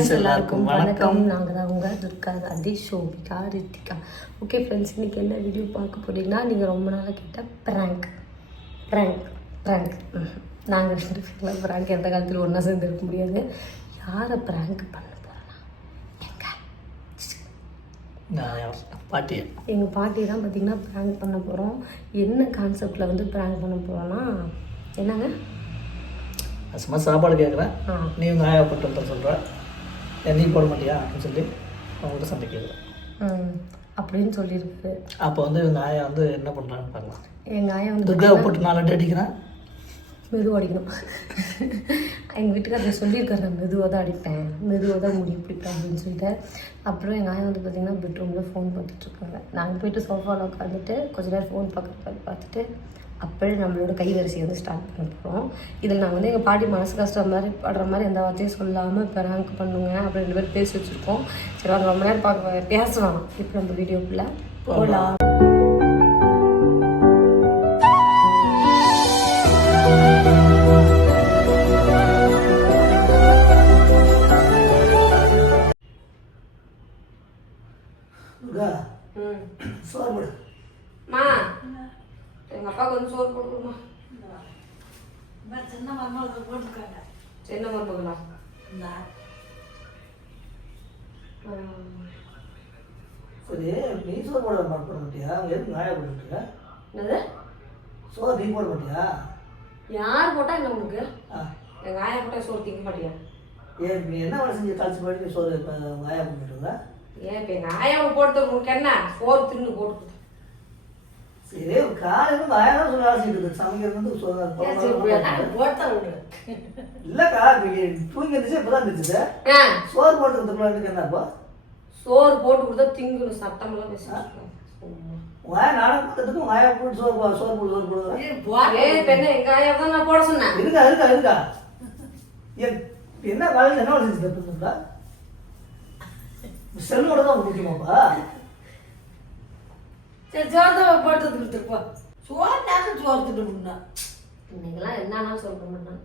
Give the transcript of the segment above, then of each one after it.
Friends எல்லாருக்கும் வணக்கம். நாங்கள் தான் உங்கள் துர்கா காந்தி ஷோபிகா ரித்திகா. ஓகே ஃப்ரெண்ட்ஸ், இன்றைக்கி என்ன வீடியோ பார்க்க போகிறீங்கன்னா, நீங்கள் ரொம்ப நாளாக கேட்ட ப்ராங்க் நாங்கள் ரெண்டு பேர்லாம் ப்ராங்க் எந்த காலத்தில் ஒன்றா சேர்ந்து இருக்க முடியாது. யாரை ப்ராங்க் பண்ண போகிறோன்னா பாட்டி, எங்கள் பாட்டி தான் பார்த்திங்கன்னா ப்ராங்க் பண்ண போகிறோம். என்ன கான்செப்டில் வந்து ப்ராங்க் பண்ண போகிறோன்னா, என்னங்க சும்மா சாப்பாடு கேட்குறேன், நீ உங்கள் ஆயா போட்டு சொல்கிற, நீ போட மாட்டியா அப்படின்னு சொல்லி அவங்கள்ட்ட சண்டை கேட்குறேன் அப்படின்னு சொல்லியிருக்கு. அப்போ வந்து இவங்க ஆயா வந்து என்ன பண்ணுறான்னு பார்க்கலாம். எங்கள் ஆயா வந்து துர்காவை போட்டு 4 அடி அடிக்கிறேன், மெதுவாக அடிக்கணும். எங்கள் வீட்டுக்காரர் சொல்லியிருக்காரு, நான் மெதுவாக தான் அடிப்பேன், மெதுவாக தான் முடி பிடிப்பேன் அப்படின்னு சொல்லிட்டு. அப்புறம் எங்கள் ஆயா வந்து பார்த்திங்கன்னா பெட்ரூமில் ஃபோன் பார்த்துட்ருக்காங்க. நாங்கள் போய்ட்டு சோஃபாவில் உட்காந்துட்டு கொஞ்ச நேரம் ஃபோன் பார்த்துட்டு அப்படியே நம்மளோட கைவரிசையை வந்து ஸ்டார்ட் பண்ண போகிறோம். இதில் நாங்கள் வந்து எங்கள் பாட்டி மனசு கஷ்டம் மாதிரி படுற மாதிரி எந்த வார்த்தையும் சொல்லாமல் ப்ராங்க் பண்ணுங்க அப்படி 2 பேர் பேசி வச்சுருக்கோம். சரி, அது ரொம்ப நேரம் பேசலாம். இப்போ நம்ம வீடியோக்குள்ளே போகலாம். மா, எங்கள் அப்பாவுக்கு வந்து சோறு போட்டுருமா. சின்ன மருமகளுக்கு போட்டுருக்காங்க. சின்ன மருமகளா? சரி, நீ சோறு போட மாட்டியா? எதுக்கு ஆயா போட்டுருக்க? என்னது சோறு நீ போட மாட்டியா? யார் போட்டா இல்லை உங்களுக்கு? எங்கள் ஆயா போட்டால் சோறு திங்க மாட்டியா? ஏன் நீ என்ன வேலை செஞ்சு கழிச்சு போயிட்டு சோறு இப்போ உங்கள் ஆயா போட்டுருங்க? ஏன் இப்போ எங்கள் ஆயாவை போட்டு உங்களுக்கு என்ன சோறு தின்னு போட்டு? சரி, காலையில் ஆயிரம் சொல்ல ஆசைட்டு சமைக்கிறது வந்து இல்லக்கா, தூங்கி இருந்துச்சு இப்பதான் இருந்துச்சு. சோறு போட்டு என்னப்பா சோறு போட்டு கொடுத்தா திங்கணும் சத்தமெல்லாம் பேசுறேன். நானும் பார்த்ததுக்கும் ஆயா போட்டு சோறு போடுறேன். எங்க ஆயா தான் நான் போட சொன்னேன். இருக்கா என்ன காலையில் என்ன செஞ்சு தப்புங்களா? செல்லோட தான் முக்கியமாப்பா. சரி, சோறு போட்டு கொடுத்துருப்போம். சோறு திட்டு இன்னைக்கெல்லாம் என்னன்னா சொல்ல மாட்டேன்.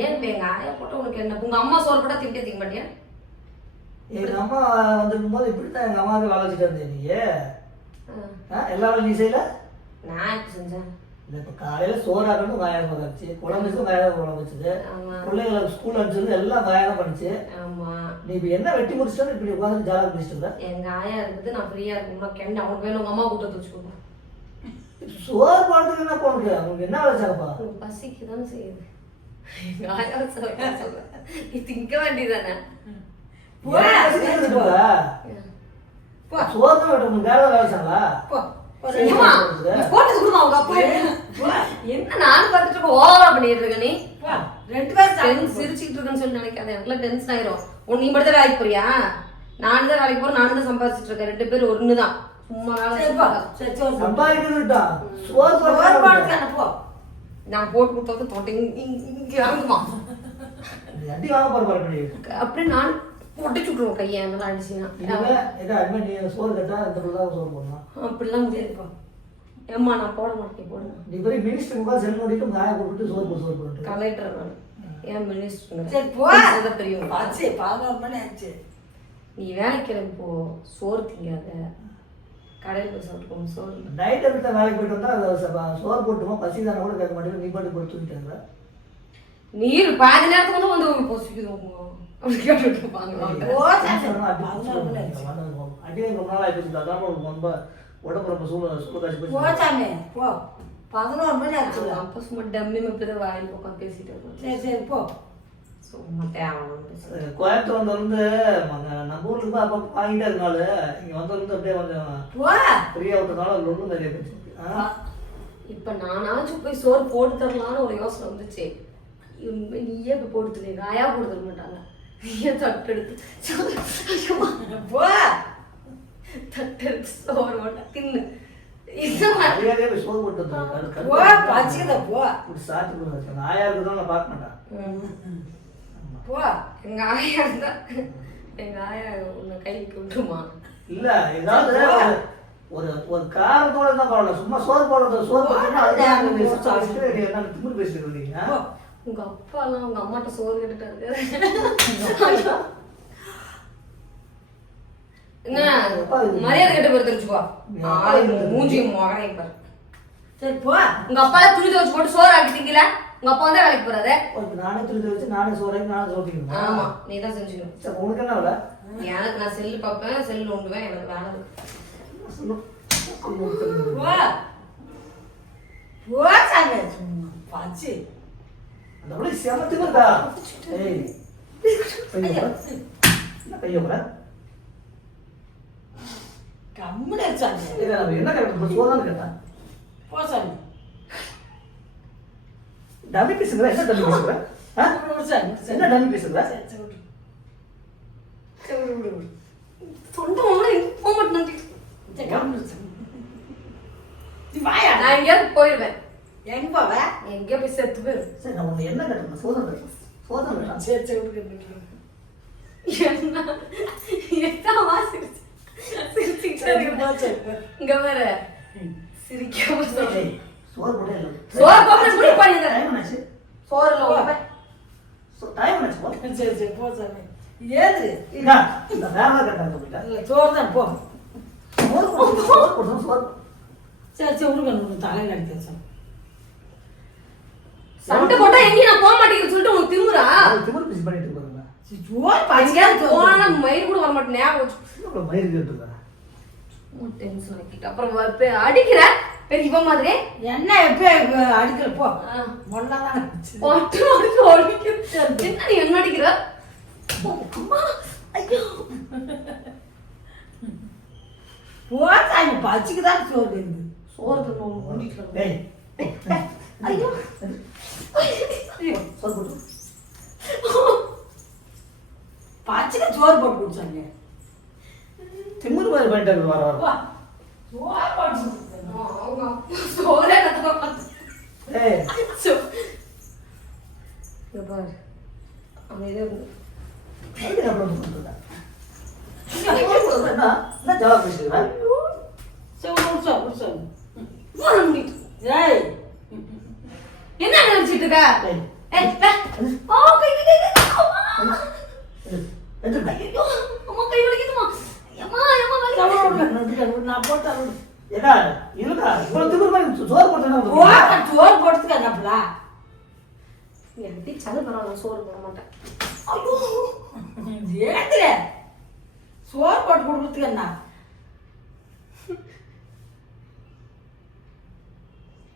ஏன் இப்போ எங்கள் ஆயா போட்டால் உனக்கு என்ன? உங்கள் அம்மா சோறு போட்டால் திங்க மாட்டியா? எங்கள் அம்மா வந்துருக்கும் போது இப்படித்தான் எங்கள் அம்மாவுக்கு வேலை வச்சுட்டு இருந்தேன். நீ எல்லா வேலையும் நீ செய்யல? நான் இப்போ செஞ்சேன். இல்லை, இப்போ காலையில் சோறாக்கணும் காயாக வச்சு, குழம்புச்சு காயாக குழம்பு வச்சுது, பிள்ளைங்களை ஸ்கூல் அனுப்பிச்சது எல்லாம் காயாக பண்ணிச்சு. ஆமாம், நீ இப்போ என்ன வெட்டி முடிச்சிட்டா இப்படி உட்காந்து ஜாலியாக பிடிச்சிட்டு? எங்கள் ஆயா இருக்குது, நான் ஃப்ரீயாக இருக்கணும். கெண்ட அவனுக்கு வேணும், உங்கள் அம்மா கூட்ட வச்சு கொடுப்பேன். சோறு போடுறதுக்கு என்ன பண்ணுறது? அவங்களுக்கு என்ன வச்சாங்கப்பா? பசிக்கு தானே செய்யுது. எங்கள் ஆயா சொல்கிறேன், நீ திங்க வேண்டியதானே? சோறு தான் வெட்ட வேற வேலை வச்சாங்களா? என்ன நானும் பார்த்துட்டு ஓவரா பண்ணிட்டு இருக்க நீ? 2 பேரும் சிரிச்சுட்டு இருக்குன்னு சொல்லி நினைக்காத, எனக்குலாம் டென்ஷன் ஆயிரும். நீ மட்டும் தான் வேலைக்கு போறியா? நானும் தான் வேலைக்கு போறேன், நானும் தான் சம்பாதிச்சுட்டு இருக்கேன். 2 பேரும் ஒண்ணுதான். சும்மா நான் போட்டு கொடுத்தா தொட்டை இங்க இறங்குமா? அப்படி நான் ஒட்டிச்சு விட்டுருவோம் கையை நல்லா அடிச்சுன்னா. அப்படிலாம் முடியாதுப்பா. ஏம்மா நான் போட மாட்டேன். போடுங்க. கலெக்டர் நான் ஏன் மினிஸ்டர் தெரியும். நீ வேலைக்கு கிளம்பி போ, சோறு திங்காத, கடையில் போய் சாப்பிட்டு சோறு. நைட் எடுத்த வேலைக்கு போயிட்டு வந்தா சோறு போட்டுமா பசி தானே கூட கேட்க மாட்டேங்குது. நீ பாட்டு போட்டு தூக்கிட்டாங்க. நீர் பாதி நேரத்துக்கு வந்து பசிக்குது அப்படி கேட்டுட்டு இருப்பாங்க. அடியே ரொம்ப நாள் ஆயிடுச்சு, அதான் ரொம்ப உடம்பு ரொம்ப சூழ்நிலை. 11 மணி ஆச்சு. அப்போ சும்மா டம்மி இப்படிதான் வாயில் உட்காந்து பேசிட்டு இருக்கோம். சரி போ. சும்மா தேவணும். கோயம்புத்தூர் வந்து நம்ம ஊருக்கு தான் அப்போ வாங்கிட்டே இருக்கனால இங்கே வந்து அப்படியே கொஞ்சம் ஃப்ரீயாக விட்டதுனால ஒன்றும் நிறைய பேச்சு. இப்போ நானாச்சும் போய் சோறு போட்டு தரலான்னு ஒரு யோசனை வந்துச்சு. நீயே இப்போ போட்டு தரீங்க, ஆயா போட்டு தர மாட்டாங்க. நீயே தட்டெடுத்து சோறு போட்டா தின்னு. சோறு போட்டு ஆயா இருக்குதான் நான் பார்க்க மாட்டேன். எங்க ஆயா இருந்தா எங்க ஆயா உன்னை கைக்கு விட்டுருமா? இல்ல, ஏதாவது ஒரு காரணத்தோட தான் பரவாயில்ல. சும்மா சோறு போடுறது சோறு போட்டு திமுரு பேசிட்டு இருக்கீங்க. உங்க அப்பா எல்லாம் உங்க அம்மாட்ட சோறு கேட்டுட்டாரு. என்ன மரியாதை கட்ட பேர் தெரிஞ்சுக்கோ மூஞ்சி மகனை பாரு. சரி போ. உங்க அப்பால துணி துவச்சு போட்டு சோறு ஆக்கிட்டீங்களா? உங்க அப்பா வந்து வேலைக்கு போறாரு. நானே துணி வச்சு நானே சோறாக்கி நானே சோத்திக்கணும். ஆமா நீ தான் செஞ்சுக்கணும். சரி உனக்கு என்ன வேலை? எனக்கு நான் செல்லு பார்ப்பேன், செல்லு நோண்டுவேன், எனக்கு வேலை இருக்கு. போ. போ சாங்க. பாச்சி. அந்த அப்படியே செமத்துக்கு இருக்கா? ஏய். என்ன கைய போற? கம்முனே சாங்க. என்ன கேட்ட? சோறான்னு கேட்டா? போ சாங்க. டம்மி பேசுற? என்ன டம்மி பேசுற? என்ன டம்மி பேசுற? தொண்டை போக மாட்டேன். நான் எங்கேயாவது போயிடுவேன். எங்க போவ? எங்கேயோ போய் செத்து போயிடும். சரி நான் உன்னை என்ன கேட்டேன்? சோதனை கேட்டேன். சோதனை கேட்டேன். சரி சரி விடுங்க. என்ன எத்தாமா சிரிச்சு இங்க வேற சிரிக்காம சொல்லு. சோறு போடே இல்ல. சோறு போட்டு முடி பண்ணிடுறேன். டைம் ஆச்சு. சோறுல ஓபே. டைம் ஆச்சு போ. சரி சரி போ சாமி. ஏது? இங்க இந்த வேற கேட்டா சொல்லிட்டா. இல்ல சோறு தான் போ. சோறு போடு. சரி சரி விடுங்க தலையில அடிக்க சார். சண்டை போட்டா எங்கேயும் நான் போக மாட்டேங்குது சொல்லிட்டு உனக்கு திமுறா? திமிர் பிசி பண்ணிட்டு இருக்காங்க. சோறு பச்சையா போனா மயிர் கூட வர மாட்டேன். ஞாபகம் வச்சு. இவ்வளவு மயிர் கேட்டுருக்கா. டென்ஷன் ஆக்கிட்டு அப்புறம் அடிக்கிற பெரிய மாதிரி என்ன எப்ப அடிக்கிற போ. மொன்னதான் பாட்டு அடிச்சு அடிக்கிற. என்ன நீ என்ன அடிக்கிற? அம்மா ஐயோ. போ சாமி பச்சிக்கு தான் சோறு இருக்கு. சோறு தரணும் முடிக்கலாம். ஏய். ஐயோ. சோறு போடு. பச்சிக்கு சோறு போட்டு குடிச்சாங்க. திமிர் மாதிரி பண்ணிட்டு வர வர. சோறு போட்டு சோறே கத்துக்க. ஏய். இங்க பாரு. அமைதியா இரு. ஐடி அப்லோட் பண்றதா? என்ன ஜவாப் பேசுறா? சோறு. போன முடிட்டு. ஏய் என்ன நினைச்சிட்டு இருக்க? ஏய். ஏய் பே. ஓ கை. எதுக்கு? ஐயோ அம்மா கை வலிக்குதுமா. அம்மா வலி. நான் போட்டேன். ஏடா இருக்கா? இவ்வளவு திமிர் மாதிரி சோறு போட்டேன்னா சோறு போட்டுக்க என்னப்பல எப்படி சல பரவாயில்ல சோறு போட மாட்டேன். ஐயோ ஏத்துல சோறு போட்டு கொடுத்துக்க என்ன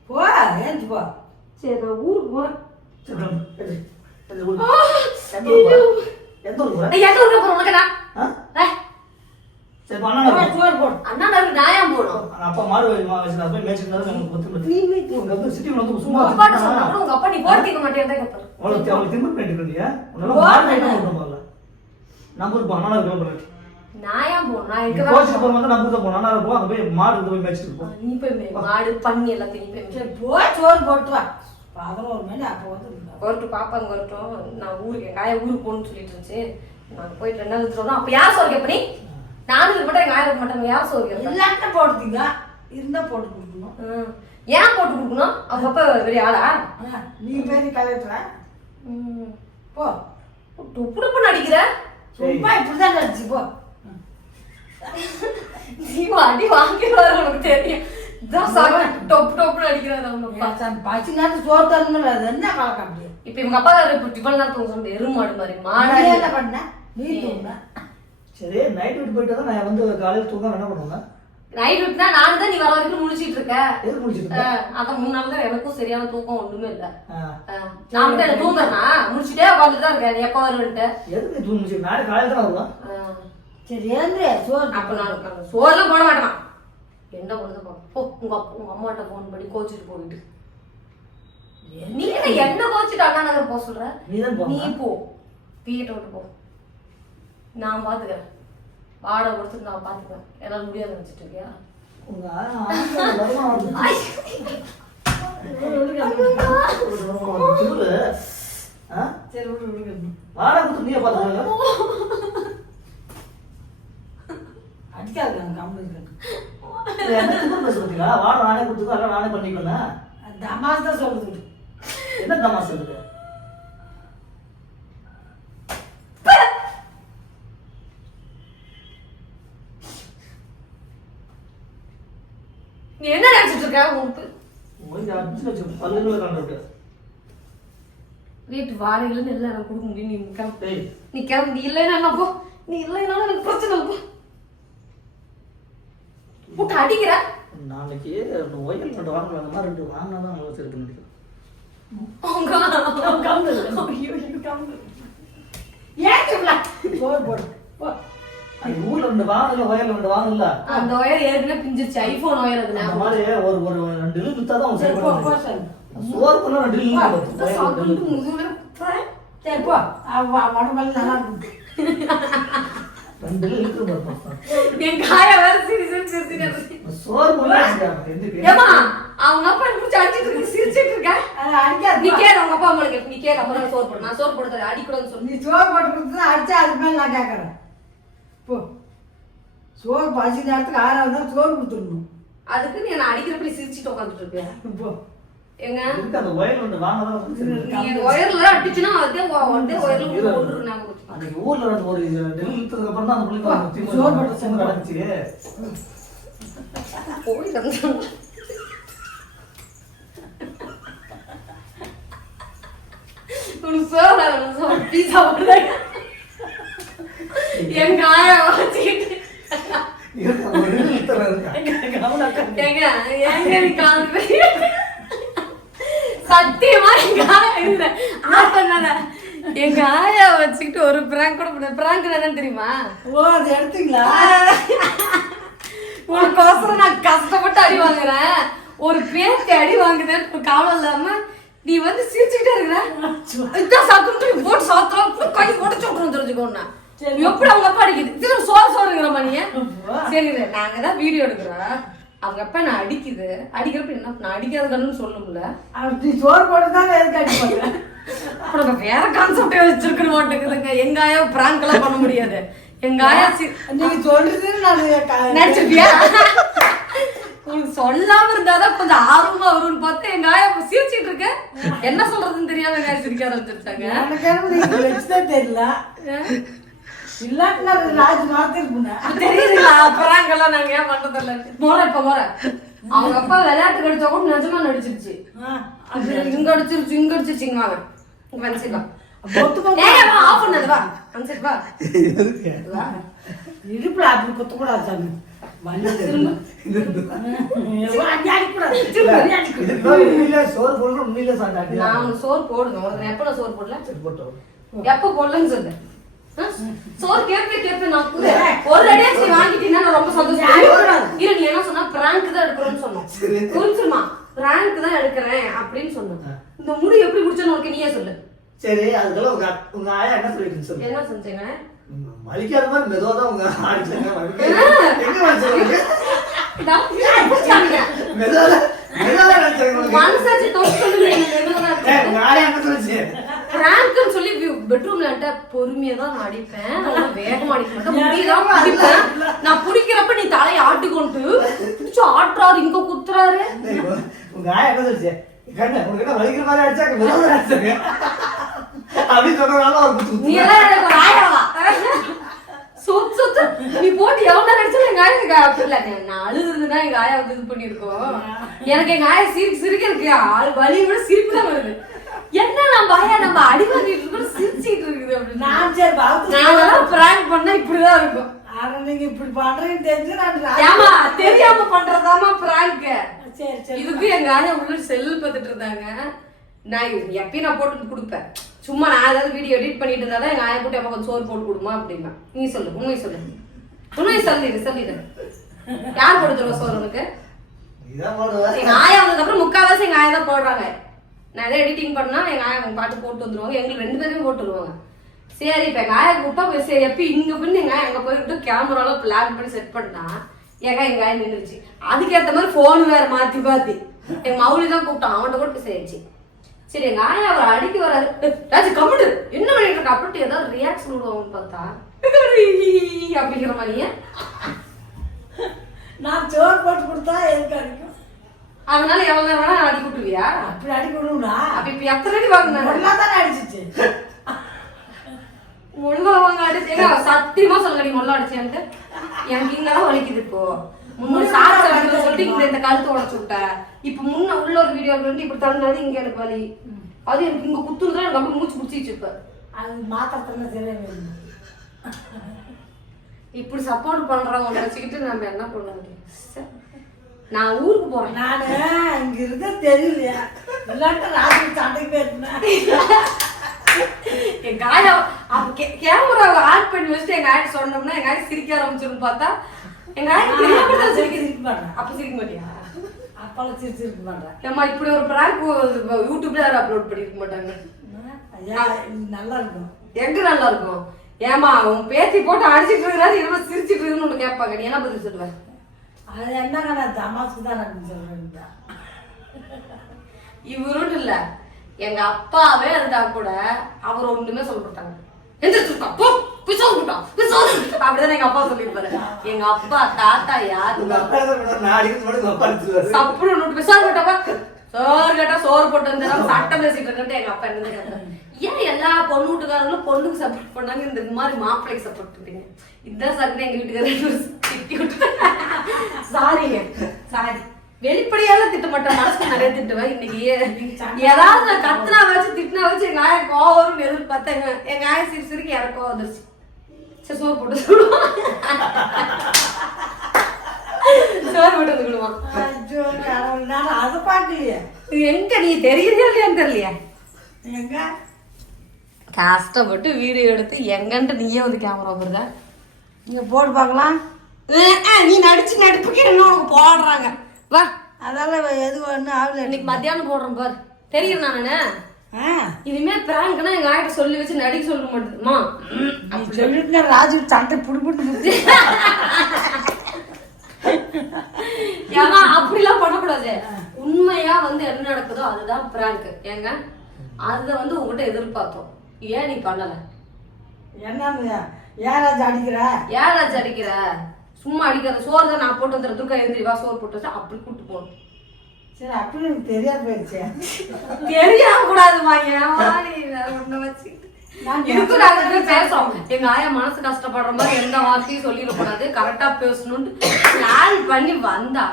போ ஏந்து போ. சரி நான் ஊருக்கு போறேன். எந்த ஊருக்கு போற? எந்த ஊருக்கு போறேன் உனக்குடா? சரி பண்ணா சோறு போடு. அண்ணா நான் நாயம் போடும். அப்பா மாடு வச்சு போய் மேய்ச்சிட்டு நமக்கு பத்து நீ உங்க வந்து சிட்டி வந்து சும்மா அப்பாட்ட சொன்னா கூட உங்க அப்பா நீ போர்த்திக்க மாட்டேன்னு கேட்பாரு. அவளுக்கு திமிர் பண்ணிட்டு இருக்கியா? உன்னால மாடு ஐட்டம் போடுறோம்ல. நம்பர் போ அண்ணா கிளம்புறேன். நாயம் போடும். நான் எங்க கோச்சிட்டு போற வந்து நம்பர் தான் போறோம். அண்ணா போ அங்க போய் மாடு போய் மேய்ச்சிட்டு போ. நீ போய் மாடு பண்ணி எல்லாத்தையும் நீ போய் சரி போ சோறு போட்டு வா. 11 மணி அப்போ வந்து வரட்டும் பாப்பாங்க வரட்டும். நான் ஊருக்கு என் காய ஊருக்கு போகணும்னு சொல்லிட்டு இருந்துச்சு. நான் போயிட்டு 2 நாள் எடுத்துட்டு அப்ப யார் சோறு கேட்ப நீ? நானும் இருக்க மாட்டேன் எங்க ஆயிரம் இருக்க மாட்டேன். யார் சோறு கேட்ப? இல்லாட்ட போடுறீங்க இருந்தா போட்டு கொடுக்கணும். ஏன் போட்டு கொடுக்கணும்? அவங்க அப்பா பெரிய ஆளா? நீ பெரிய கலெக்டரா? போ டொப்பு அடிக்கிற. சும்மா இப்படிதான் அடிச்சு போ. நீ அடி வாங்கிடுவாரு உனக்கு தெரியும். டொப்பு அடிக்கிறாரு அவங்க அப்பா. பச்சு நேரத்துக்கு சோறு தரணும். அது என்ன பழக்கம் அப்படி? இப்ப இவங்க அப்பா டிஃபன் நேரம் தூங்க எருமாடு மாதிரி மாடு என்ன பண்ண நீ தூங்க. சரி நைட் விட்டு போயிட்டு தான் நான் வந்து காலையில் தூங்க என்ன பண்ணுவாங்க? நைட் விட்டுனா நானும் தான் நீ வர வரைக்கும் முடிச்சிட்டு இருக்க. எதுக்கு முடிச்சிட்டு அதான் 3 நாள் தான் எனக்கும் சரியான தூக்கம் ஒண்ணுமே இல்ல. நான் மட்டும் எனக்கு தூங்குறேன்னா முடிச்சுட்டே உட்காந்துட்டு தான் இருக்கேன். நீ எப்ப வருவன்ட்டு எதுக்கு நீ தூங்க முடிச்சு? நாளைக்கு காலையில் தான் வருவா. சரி ஏந்திர சோறு. அப்ப நான் சோறுலாம் போட மாட்டேன். என்ன பண்ணுது போ. உங்க அம்மாட்ட போன் பண்ணி கோச்சிட்டு போயிட்டு நீ என்ன கோச்சிட்டு அண்ணா நகர் போக சொல்ற? நீ போ வீட்டை விட்டு போ. நான் பாத்துக்கிறேன். வாடகை கொடுத்துட்டு நான் பாத்துக்கிறேன். என்னால முடியாது நினைச்சிட்டு இருக்கியா? வாடகை கொடுத்து நீயே பாத்துக்க. அடிக்காது கம்பெனி என்ன திமிர் பேச பார்த்தீங்களா? வாடகை நானே கொடுத்துக்கோ எல்லாம் நானே பண்ணிக்கலாம். தமாஸ் தான் சொல்லுது. என்ன தமாஸ் இருக்கு? நீ என்ன நினைச்சிட்டு இருக்க உப்பு மூஞ்சி அடிச்சு வச்சு பல்லுல காண்றது வீட்டு வாடகைன்னு எல்லாம் எனக்கு கொடுக்க முடியும். நீ கிளம்பு. ஏய் நீ கிளம்பு. நீ இல்லைன்னா போ. நீ இல்லைனாலும் எனக்கு பிரச்சனை இல்லை. போ போட்டு அடிக்கிற. நாளைக்கு ஒயல் 2 வாங்கலாம். 2 வாங்கினா தான் உங்களுக்கு சரி பண்ணிக்கலாம். அது ஊர்ல 2 வாங்கல ஒயல் 2 வாங்கல. அந்த ஒயர் ஏற்கனவே பிஞ்சிருச்சு. ஐபோன் ஒயர் அது. அந்த மாதிரி ஒரு 2 இழு வித்தாதான் அவங்க சரி பண்ணுவாங்க. சோறு பண்ணா 2 இழு சரி போ உடம்பெல்லாம் நல்லா இருக்கு. 2 இழு இழுத்து பார்ப்போம். என் காய வேற சிரிச்சு சோறு பண்ணா ஏமா அவங்க அப்பா எனக்கு அடிச்சிட்டு இருக்கு சிரிச்சிட்டு இருக்க. நீ கேளு உங்க அப்பா அம்மா கேளு. நீ கேளு அப்பதான் சோறு போடு. நான் சோறு போடுறது அடிக்கூடாதுன்னு சொல்லி நீ சோறு போட்டு கொடுத்தா அடிச்சா அதுக்கு மேல நான் கேட்கறேன். போ சோறு பசி நேரத்துக்கு 6வது தான் சோறு கொடுத்துடணும். அதுக்கு நீ நான் அடிக்கிறப்ப சிரிச்சுட்டு உட்காந்துட்டு இருப்பேன். போ எங்க இருக்கு அந்த ஒயல் 2 வாங்கதான் சரி. நீ ஒயர்ல அடிச்சுனா அதே ஒயர்ல போட்டு நாங்க அன்னைக்கு ஊர்ல ஒரு நெல் இழுத்ததுக்கு அப்புறம் தான் அந்த பிள்ளைங்க சோறு போட்டு சேர்ந்து நடந்துச்சு. போய் வந்து உனக்கு சோறு பீஸா போடுற எங்க ஆயா வச்சுக்கிட்டு சத்தியமா எங்க ஆயா இல்ல எங்க ஆயா வச்சுக்கிட்டு ஒரு பிராங்க் கூட பண்ண. பிராங்க் என்னன்னு தெரியுமா? ஓ அது எடுத்தீங்களா? உனக்கோசரம் நான் கஷ்டப்பட்டு அடி வாங்குறேன். ஒரு பேருக்கு அடி வாங்குறேன்னு கவலை இல்லாம நீ வந்து சிரிச்சுக்கிட்டே இருக்கிற. இதான் சாப்பிட்டு போட்டு சாப்பிட்றோம் கை உடச்சு விட்டுரும் தெரிஞ்சுக்கோன்னா எப்படி அவங்க அப்பா அடிக்குது. திரும்ப சோறுங்கிறமா நீ. சரி நாங்க தான் வீடியோ எடுக்கிறோம். அவங்க அப்பா நான் அடிக்குது. அடிக்கிறப்ப என்ன நான் அடிக்காதன்னு சொல்லணும்ல. அப்படி சோறு போட்டு தான் எதுக்கு அடிப்பாங்க? அப்புறம் வேற கான்செப்டே வச்சிருக்க மாட்டேங்குதுங்க. எங்க ஆயா பிராங்க் எல்லாம் பண்ண முடியாது. எங்க ஆயா நீங்க சொல்றது நான் நடிச்சிருப்பியா? உனக்கு சொல்லாம இருந்தாதான் கொஞ்சம் ஆர்வமா வரும்னு பார்த்து எங்க ஆயா சிரிச்சிட்டு இருக்க. என்ன சொல்றதுன்னு தெரியாம எங்க ஆயா சிரிக்க ஆரம்பிச்சிருச்சாங்க. எனக்கு நீங்க வச்சுதான் தெரியல. இல்லாட்டினா ராஜ் மாத்திருப்பேன். தெரியுதுங்களா? பிராங்க் எல்லாம் நாங்க ஏன் பண்றது இல்ல. முறை அவங்க அப்பா விளையாட்டு கடிச்சா கூட நிஜமா நடிச்சிருச்சு. இங்க அடிச்சிருச்சு இங்க அடிச்சிருச்சுங்க. வாங்க இங்க வந்துருக்கலாம். ஆஃப் பண்ணது வா வந்துட்டு வா. இடுப்புல அப்படி கொத்த கூடாது சாமி. நான் சோறு போடுங்க. உனக்கு எப்ப சோறு போடல? எப்ப போடலன்னு சொல்லு. சோறு கேட்பேன் நான் ஒரு அடியாச்சு வாங்கிட்டீங்கன்னா நான் ரொம்ப சந்தோஷம். இல்ல நீ என்ன சொன்னா பிராங்க் தான் எடுக்கிறோம்னு சொன்னோம். புரிஞ்சுமா? பிராங்க் தான் எடுக்கிறேன் அப்படின்னு சொன்னேன். இந்த முடி எப்படி பிடிச்சோன்னு உனக்கு நீயே சொல்லு. சரி அதுக்கெல்லாம் உங்க ஆயா என்ன சொல்லிட்டு சொல்லு. என்ன செஞ்சீங்க? மலிக்காத மாதிரி மெதுவா தான் உங்க ஆடிச்சாங்க. மனசாச்சு தொட்டு பிராங்க்னு சொல்லி பெட்ரூம்ல பொறுமையா தான் நான் அடிப்பேன். வேகமா அடிக்க மாட்டேன். முடியதான் அடிப்பேன். நான் பிடிக்கிறப்ப நீ தலையை ஆட்டிக்கொண்டு பிடிச்சு ஆட்டுறாரு இங்க குத்துறாரு. உங்க ஆயா என்ன சொல்லிச்சு? உனக்கு வலிக்கிற மாதிரி அடிச்சாங்க மெதுவா அடிச்சாங்க அப்படின்னு சொன்னதால ஒரு குத்து. நீ எல்லாம் எனக்கு ஒரு ஆயாவா? சொத்து நீ போட்டு எவ்வளவு நினைச்சாலும் எங்க ஆயா அப்படி இல்ல. நான் அழுதுன்னா எங்க ஆயா வந்து இது பண்ணிருக்கோம். எனக்கு எங்க ஆயா சிரிக்க இருக்கு. வலி விட சிரிப்பு தான் வருது. என்ன நம்ம ஆயா நம்ம அடி வாங்கிட்டு இருக்கோம் சிரிச்சிட்டு இருக்குது அப்படின்னு. நான் சரி நான் பிராங்க் பண்ணா இப்படிதான் இருக்கும். ஆனா நீங்க இப்படி பண்றீங்கன்னு தெரிஞ்சு நான் ஏமா தெரியாம பண்றதாமா பிராங்க். சரி சரி இதுக்கு எங்க ஆயா உள்ள செல் பார்த்துட்டு இருந்தாங்க. நான் எப்பயும் நான் போட்டு கொடுப்பேன். சும்மா நான் ஏதாவது வீடியோ எடிட் பண்ணிட்டு இருந்தாதான் எங்க ஆயா கூட்டி அப்பா கொஞ்சம் சோறு போட்டு கொடுமா அப்படின்னா. நீ சொல்லு உண்மை சொல்லு. உண்மை சொல்லிடு. யார் போட்டு தருவா சோறு உனக்கு? எங்க ஆயா வந்ததுக்கு அப்புறம் முக்கால்வாசி எங்க ஆயா தான் போடுறாங்க. நான் எதாவது எடிட்டிங் பண்ணா எங்க ஆயா அவங்க பாட்டு போட்டு வந்துருவாங்க. எங்களுக்கு 2 பேருமே போட்டு வருவாங்க. சரி இப்ப எங்க ஆயா கூப்பிட்டா போய் சரி எப்ப இங்க போய் எங்க ஆயா அங்க போயிட்டு கேமரால பிளான் பண்ணி செட் பண்ணா எங்க ஆயா நின்றுச்சு. அதுக்கேற்ற மாதிரி போன் வேற மாத்தி எங்க மௌலி தான் கூப்பிட்டான். அவன்கிட்ட கூட சரிச்சு. சரி எங்க ஆயா அவர் அடிக்க வராரு. ராஜு கம்முடு என்ன பண்ணிட்டு இருக்க அப்படின்ட்டு ஏதாவது ரியாக்ஷன் விடுவாங்கன்னு பார்த்தா அப்படிங்கிற மாதிரியே நான் சோறு போட்டு கொடுத்தா எதுக்கு அடிக்கும்? அதனால எவ்வளவு நேரம் வேணா அடி விட்டுருவியா? அப்படி அடி விடுவா? அப்ப இப்ப எத்தனை அடி வாங்கினா தானே அடிச்சிச்சு. முழுவா வாங்க அடிச்சு சத்தியமா சொல்ல நீ முள்ள அடிச்சேன்ட்டு எனக்கு இங்கதான் வலிக்குது. இப்போ முன்னூறு சாட்சி சொல்லிட்டு இந்த கழுத்து உடச்சு விட்ட. இப்ப முன்ன உள்ள ஒரு வீடியோ வந்து இப்படி தள்ளினது இங்க எனக்கு வலி. அது எனக்கு இங்க குத்துறதுல எனக்கு அப்படியே மூச்சு பிடிச்சிச்சு. இப்ப அது மாத்திரத்துல தெரியவே இப்படி சப்போர்ட் பண்றவங்க வச்சுக்கிட்டு நம்ம என்ன பண்ணுறது? நான் ஊருக்கு போறேன். நானு இங்க இருக்க தெரியலையா இல்லாட்ட ராத்திரி சண்டைக்கு போயிருந்தேன். என் காயா கேமராவை ஆன் பண்ணி வச்சுட்டு எங்க ஆயிட்டு சொன்னோம்னா எங்க ஆயிட்டு சிரிக்க ஆரம்பிச்சிடும். பார்த்தா எங்க ஆயிட்டு சிரிக்க மாட்டேன். அப்ப சிரிக்க மாட்டியா? அப்பெல்லாம் சிரிச்சிருக்க மாட்டேன். ஏமா இப்படி ஒரு பிராங்க் யூடியூப்ல யாரும் அப்லோட் பண்ணிருக்க மாட்டாங்க. நல்லா இருக்கும். எங்க நல்லா இருக்கும்? ஏமா உன் பேத்தி போட்டு அடிச்சிட்டு இருக்கிறாரு இவ சிரிச்சிட்டு இருக்குன்னு கேட்பாங்க. நீ என்ன பதில் சொல்லுவேன்? அது என்னங்க நான் தமாசுக்கு தான் நான் சொல்றேன். இவரும் இல்ல எங்க அப்பாவே இருந்தா கூட அவர் ஒண்ணுமே சொல்ல மாட்டாங்க. அப்படிதான் எங்க அப்பா சொல்லிருப்பாரு. எங்க அப்பா தாத்தா யாரு சப்புன்னு விசாரி கேட்டப்ப சோறு கேட்டா சோறு போட்டு சட்டம் பேசிட்டு இருக்கேன். எங்க அப்பா என்ன கேட்டாங்க, ஏன் எல்லா பொண்ணு வீட்டுக்காரங்களும் பொண்ணுக்கு சப்போர்ட் பண்ணாங்க, இந்த மாதிரி மாப்பிள்ளைக்கு சப்போர்ட் பண்ணீங்க? இதுதான் சார் எங்க வீட்டுக்காரங்க சாரிங்க சாரி. வெளிப்படையால திட்ட மாட்டேன், மனசுக்கு நிறைய திட்டுவேன். இன்னைக்கு ஏதாவது நான் கத்துனா வச்சு திட்டினா வச்சு எங்க ஆயா கோவம்னு எதிர்பார்த்தேங்க. எங்க ஆயா சிரிச்சிருக்கு எனக்கு கோவம் வந்துருச்சு. சரி சோறு போட்டு சொல்லுவான், சோறு போட்டு வந்துடுவான். அதை பார்க்கலையே. எங்க நீ தெரியுதா இல்லையான்னு தெரியலையா? எங்க கஷ்டப்பட்டு வீடியோ எடுத்து எங்கன்ட்டு நீயே வந்து கேமரா போடுற. நீங்க போட்டு பார்க்கலாம். நீ நடிச்சு நடிப்புக்கு என்ன உனக்கு போடுறாங்க வா. அதெல்லாம் எது ஒன்றும் ஆகல. இன்னைக்கு மத்தியானம் போடுறேன் பாரு. தெரியும் நானு இனிமே பிராங்க்னா எங்க ஆயிட்ட சொல்லி வச்சு நடிக்க சொல்ல மாட்டேதுமா சொல்லிட்டு ராஜு சண்டை புடுபுட்டு ஏமா அப்படிலாம் பண்ணக்கூடாது. உண்மையா வந்து என்ன நடக்குதோ அதுதான் பிராங்க். ஏங்க அத வந்து உங்ககிட்ட எதிர்பார்த்தோம். ஏன் நீ பண்ணல? என்ன ஏராஜ் அடிக்கிற? ஏராஜ் அடிக்கிற? சும்மா அடிக்காத. சோறு தான் நான் போட்டு வந்துடுற. துர்கா எழுந்திரி வா சோறு போட்டு வச்சா அப்படி கூட்டு போகணும். சரி அப்படி எனக்கு தெரியாது போயிடுச்சு. தெரியாம கூடாதுமா. ஒண்ணு வச்சு இதுக்கும் நாங்க பேசுறோம். எங்க ஆயா மனசு கஷ்டப்படுற மாதிரி எந்த வார்த்தையும் சொல்லிடக்கூடாது, கரெக்டா பேசணும்னு பிளான் பண்ணி வந்தா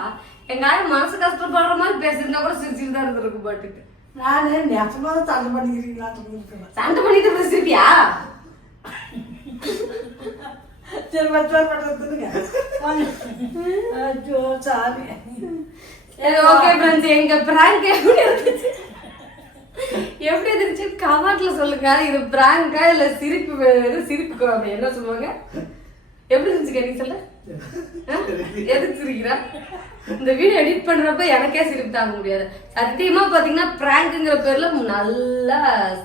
எங்க ஆயா மனசு கஷ்டப்படுற மாதிரி பேசியிருந்தா கூட சிரிச்சுட்டு தான் இருந்திருக்கு. பாட்டுக்கு நானு நெசமாக சண்டை பண்ணிக்கிறீங்களா? சண்டை பண்ணிட்டு பேசிருப்பியா? சரி மச்சோர் பண்ணுறதுங்க. ஐயோ சாமி. ஓகே ஃப்ரெண்ட்ஸ், எங்க பிராங்க் எப்படி இருந்துச்சு எப்படி இருந்துச்சு கமெண்ட்ல சொல்லுங்க. இது பிராங்கா இல்ல சிரிப்பு? சிரிப்பு அப்படி என்ன சொல்லுவாங்க? எப்படி இருந்துச்சு நீ சொல்ல? எதுக்கு சிரிக்கிறா? இந்த வீடியோ எடிட் பண்றப்ப எனக்கே சிரிப்பு தாங்க முடியாது. சத்தியமா பாத்தீங்கன்னா பிராங்க்ங்கிற பேர்ல நல்லா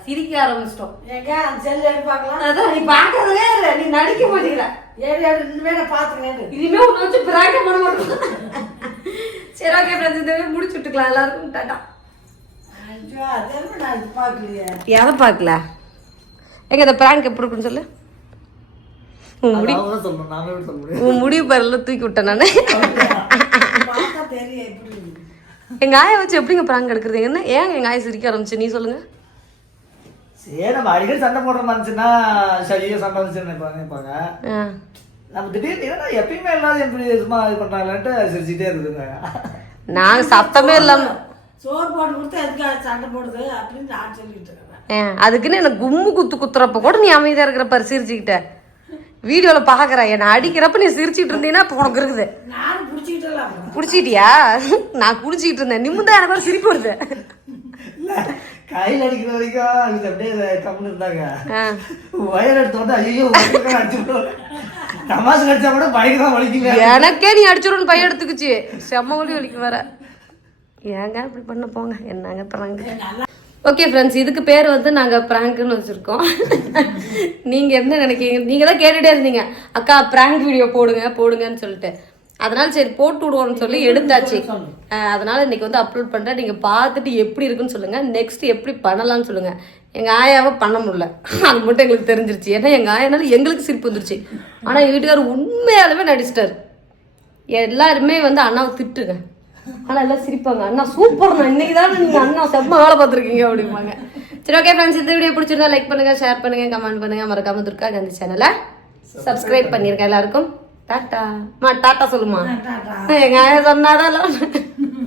சிரிக்க ஆரம்பிச்சிட்டோம். எங்க செல் எடுத்து பார்க்கலாம். அதான் நீ பாக்குறதே இல்ல, நீ நடிக்க மாட்டேங்கிற. இனிமே நான் பாத்துக்கிறேன். இனிமே உன்னை வச்சு பிராங்க பண்ண மாட்டோம். சரி ஓகே ஃப்ரெண்ட்ஸ், இந்த வீடியோ முடிச்சு விட்டுக்கலாம். எல்லாருக்கும் டாடா. ஐயோ அதே நான் இது பார்க்கலையே. எதை பார்க்கல? எங்க இந்த பிராங்க் எப்படி இருக்குன்னு சொல்லு. உன் முடிவு பரல தூக்கி விட்டேன் நானு. எங்க ஆயா வச்சு எப்படிங்க பிராங்க் எடுக்கிறது? என்ன ஏங்க எங்க ஆயா சிரிக்க ஆரம்பிச்சு நீ சொல்லுங்க. சரி நம்ம அடிக்கடி சண்டை போடுற மாதிரிச்சுன்னா சரியா சண்டை வந்துச்சு நினைப்பாங்க. நம்ம திடீர்னு எப்பயுமே எல்லாரும் எப்படி சும்மா இது பண்றாங்கன்ட்டு சிரிச்சுட்டே இருக்குதுங்க. நாங்க சத்தமே இல்லாம சோறு போட்டு கொடுத்து எதுக்காக சண்டை போடுது அப்படின்னு நான் சொல்லிட்டு இருக்கேன். அதுக்குன்னு எனக்கு கும்மு குத்துறப்ப கூட நீ அமைதியா இருக்கிற பாரு சிரிச்சுக்கிட்ட. வீடியோல பாக்குற என்ன அடிக்கிறப்ப நீ சிரிச்சுட்டு இருந்தீங்கன்னா உனக்கு இருக்குது. நானும் பிடிச்சிக்கிட்டேன். பிடிச்சிட்டியா? நான் குடிச்சிட்டு இருந்தேன். நிமிந்தா எனக்கு ஒரு சிரிப்பு வருது. கையில் அடிக்கிற வரைக்கும் அப்படியே கம்முன்னு இருந்தாங்க. வயர் எடுத்து வந்து ஐயோ அடிச்சு தமாசு கடிச்சா கூட பைக்கு தான் வலிக்குங்க. எனக்கே நீ அடிச்சிடும்னு பையன் எடுத்துக்குச்சு. செம்ம வலி வலிக்கு வர. ஏங்க இப்படி பண்ண போங்க. என்னங்க பிராங்க்? ஓகே ஃப்ரெண்ட்ஸ், இதுக்கு பேர் வந்து நாங்கள் பிராங்க்னு வச்சுருக்கோம். நீங்கள் என்ன நினைக்கிறீங்க? நீங்கள் தான் கேட்டுகிட்டே இருந்தீங்க அக்கா பிராங்க் வீடியோ போடுங்க போடுங்கன்னு சொல்லிட்டு. அதனால சரி போட்டு விடுவோம்னு சொல்லி எடுத்தாச்சு. அதனால இன்னைக்கு வந்து அப்லோட் பண்ணுறேன். நீங்கள் பார்த்துட்டு எப்படி இருக்குன்னு சொல்லுங்கள். நெக்ஸ்ட் எப்படி பண்ணலாம்னு சொல்லுங்கள். எங்கள் ஆயாவை பண்ண முடியல, அது மட்டும் எங்களுக்கு தெரிஞ்சிருச்சு. ஏன்னா எங்கள் ஆயானால எங்களுக்கு சிரிப்பு வந்துருச்சு. ஆனால் எங்கள் வீட்டுக்காரர் உண்மையாலுமே நடிச்சிட்டார். எல்லாருமே வந்து அண்ணாவை திட்டுங்க, ஆனால் எல்லாம் சிரிப்பாங்க. அண்ணா சூப்பர்ண்ணா, இன்னைக்கு தானே நீங்கள் அண்ணா செம்ம வேலை பார்த்துருக்கீங்க அப்படிம்பாங்க. சரி ஓகே ஃப்ரெண்ட்ஸ், இந்த வீடியோ பிடிச்சிருந்தா லைக் பண்ணுங்கள், ஷேர் பண்ணுங்கள், கமெண்ட் பண்ணுங்கள். மறக்காம துர்கா காந்தி சேனலை சப்ஸ்கிரைப் பண்ணியிருக்கேன். எல்லாருக்கும் டாட்டா மா டாட்டா சொல்லுமா டாட்டா. எங்க ஆயா சொன்னாதான்